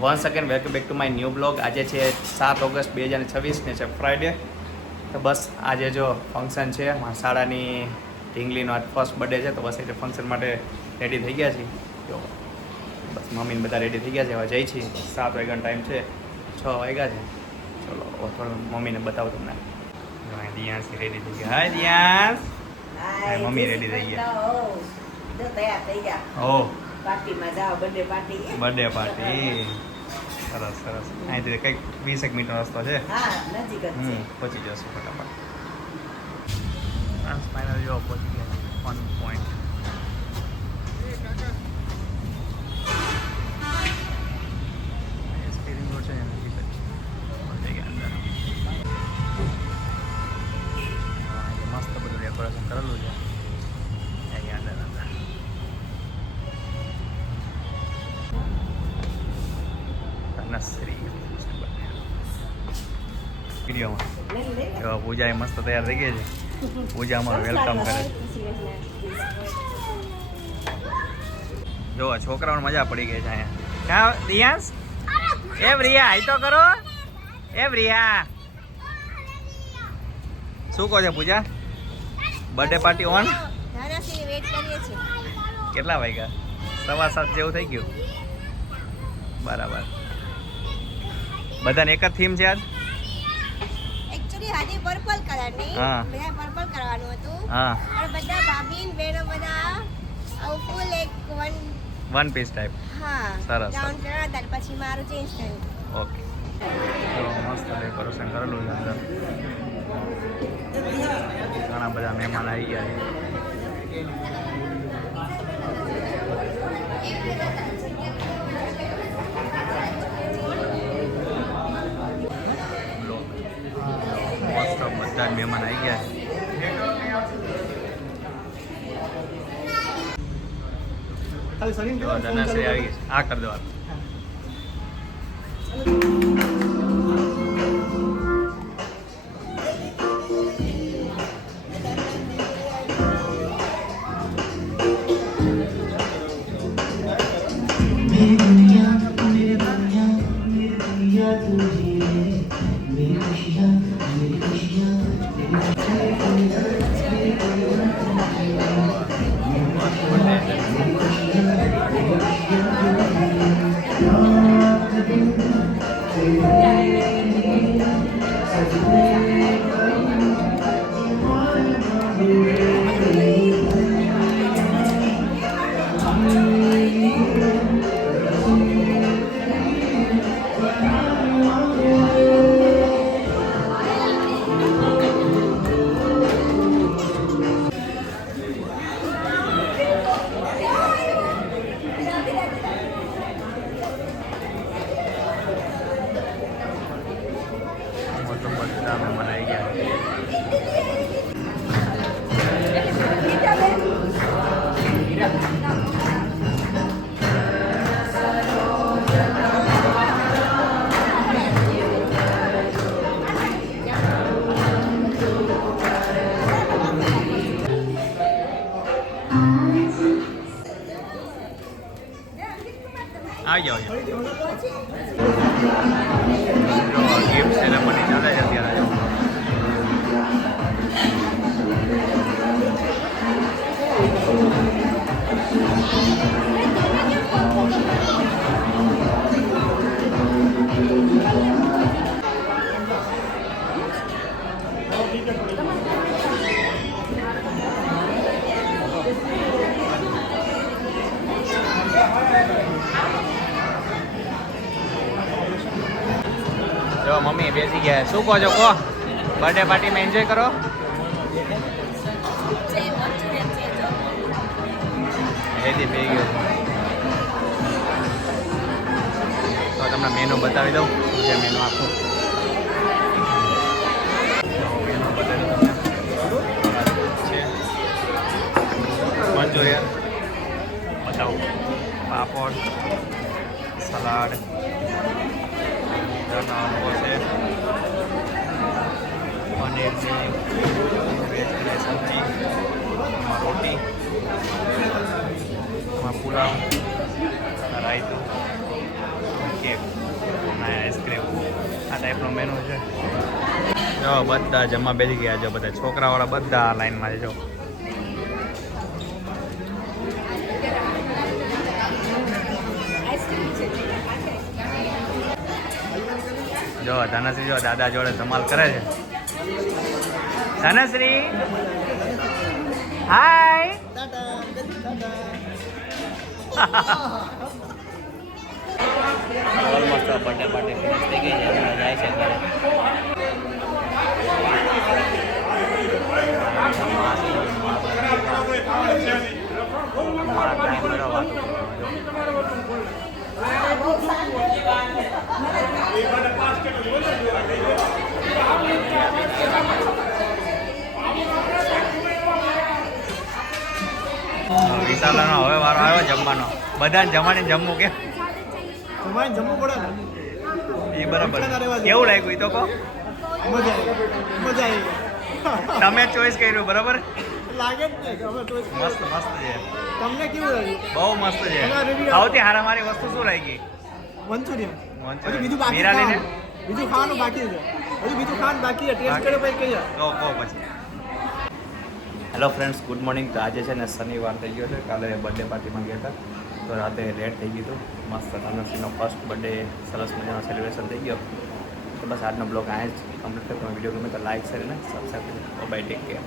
Once again welcome back to my new blog. આજે છે 7 August 2026 ને છે ફ્રાઈડે. તો બસ આજે જો ફંક્શન છે મારા શાળાની ઢીંગલીનો આજ ફર્સ્ટ બર્થડે છે, તો બસ એટલે ફંક્શન માટે રેડી થઈ ગયા છીએ. તો બસ મમ્મીને બધા રેડી થઈ ગયા છે, હવે જઈ છીએ. 7 વાગ્યાનો ટાઈમ છે, 6 વાગ્યા છે. ચલો થોડું મમ્મીને બતાવું તમને. દિયાંશ રેડી થઈ ગયા. હાય દિયાંશ. મમ્મી રેડી થઈ ગયા. ઓ પાર્ટીમાં જાઓ, બર્થડે પાર્ટી. બર્થડે પાર્ટી સરસ સરસ. અહીંથી કંઈક 20 મિનિટનો રસ્તો છે. હા, નજીક જ છે. પહોંચી જશું ફટાફટ. ફાઇનલ જો પહોંચી ગયા 1 પોઈન્ટ. સ્ટીરિંગ રોડ છે ને નજીક જ પહોંચી ગયા અંદર. મસ્ત બધું ડેકોરેશન કરેલું છે અહીંયા અંદર અંદર. નર્સરી વિડીયોમાં પૂજા મસ્ત તૈયાર થઈ ગઈ છે. પૂજા અમારું વેલકમ કરે. જો છોકરાઓને મજા પડી ગઈ છે અહીંયા. ક્યાં દિયાંશ? એ પ્રિયા આઈ તો કરો. એ પ્રિયા શું કહો છો પૂજા? Birthday party on? કેટલા વાગ્યા? 7:15 જેવું થઈ ગયું. બરાબર. બધાને એક જ થીમ છે આજ? એકચ્યુઅલી હાજી પર્પલ કલરની. હા. બધા પર્પલ કરવાનું હતું. હા. પણ બધા ભાભીન બેનો બધા ફૂલ એક વન પીસ ટાઈપ. હા. સરસ. ગાઉન પહેરવા હતા પછી મારું ચેન્જ થયું. ઓકે. તો મસ્ત ડેકોરેશન કરેલું છે અંદર. ઘણા બધા મહેમાન આવી ગયા છે. મસ્ત બધા મહેમાન આવી ગયા છે. નર્સરી આવી ગઈ. આ કરી દો. આવી જાઓ. ગિફ્ટ સેરેમની ચાલે છે અત્યારે. જો મમ્મી બેસી ગયા. શું કહો છો? કહો. બર્થડે પાર્ટીમાં એન્જોય કરો. હેલ્ધી થઈ ગયો. તો તમને મેનુ બતાવી દઉં. જે મેનુ આખું મેનુ બતાવી દઉં છે. મંચુરિયન બતાવું, પાપડ, સલાડ, પનીરની વેજ સબ્જી, રોટી, પુલાવ, રાયતું, કેક. ટાઈપનો મેનુ છે. જો બધા જમવા બેસી ગયા, જો બધા છોકરાવાળા બધા લાઈનમાં છે. જો જો ધનશ્રી જો દાદા જોડે ધમાલ કરે છે. ધનશ્રી હાય. ઓલમોસ્ટ બર્થડે પાર્ટી ફિનિશ થઈ ગઈ છે, હમણાં જાય છે ઘરે. વિશાલાનો હવે વારો આવ્યો જમવાનો. બધાને જમાડીને જમવું કે જમવું પડે ને. એ બરાબર. કેવું લાગ્યું એ તો કહો. મજા આવી. તમે ચોઈસ કર્યું બરાબર. લાગે જ ને કે હવે તો મસ્ત મસ્ત છે. તમને કેવું લાગ્યું? બહુ મસ્ત છે. તમારા review સૌથી હારામારી વસ્તુ શું લાગી? મંચુરિયન. મંચુરિયન. હજી બીજું બાકી મીરાલીને? ખાવાનું. બીજું ખાવાનું બાકી છે. હજી બીજું ખાવાનું બાકી છે. ટેસ્ટ કર્યો પછી કહીએ. કહો પછી. Hello friends, good morning. તો આજે છે ને શનિવાર થઈ ગયો છે. કાલે બર્થડે પાર્ટીમાં ગયા હતા તો રાતે લેટ થઈ ગયું હતું. મસ્ત ધનશ્રીનો ફર્સ્ટ બર્થડે સરસ મજાનો સેલિબ્રેશન થઈ ગયો. તો બસ આજનો બ્લોગ અહીંયા જ કમ્પ્લીટ થયો. તમે વિડીયો ગમે તો લાઈક શેર અને સબસ્ક્રાઈબ કરો. Bye, take care.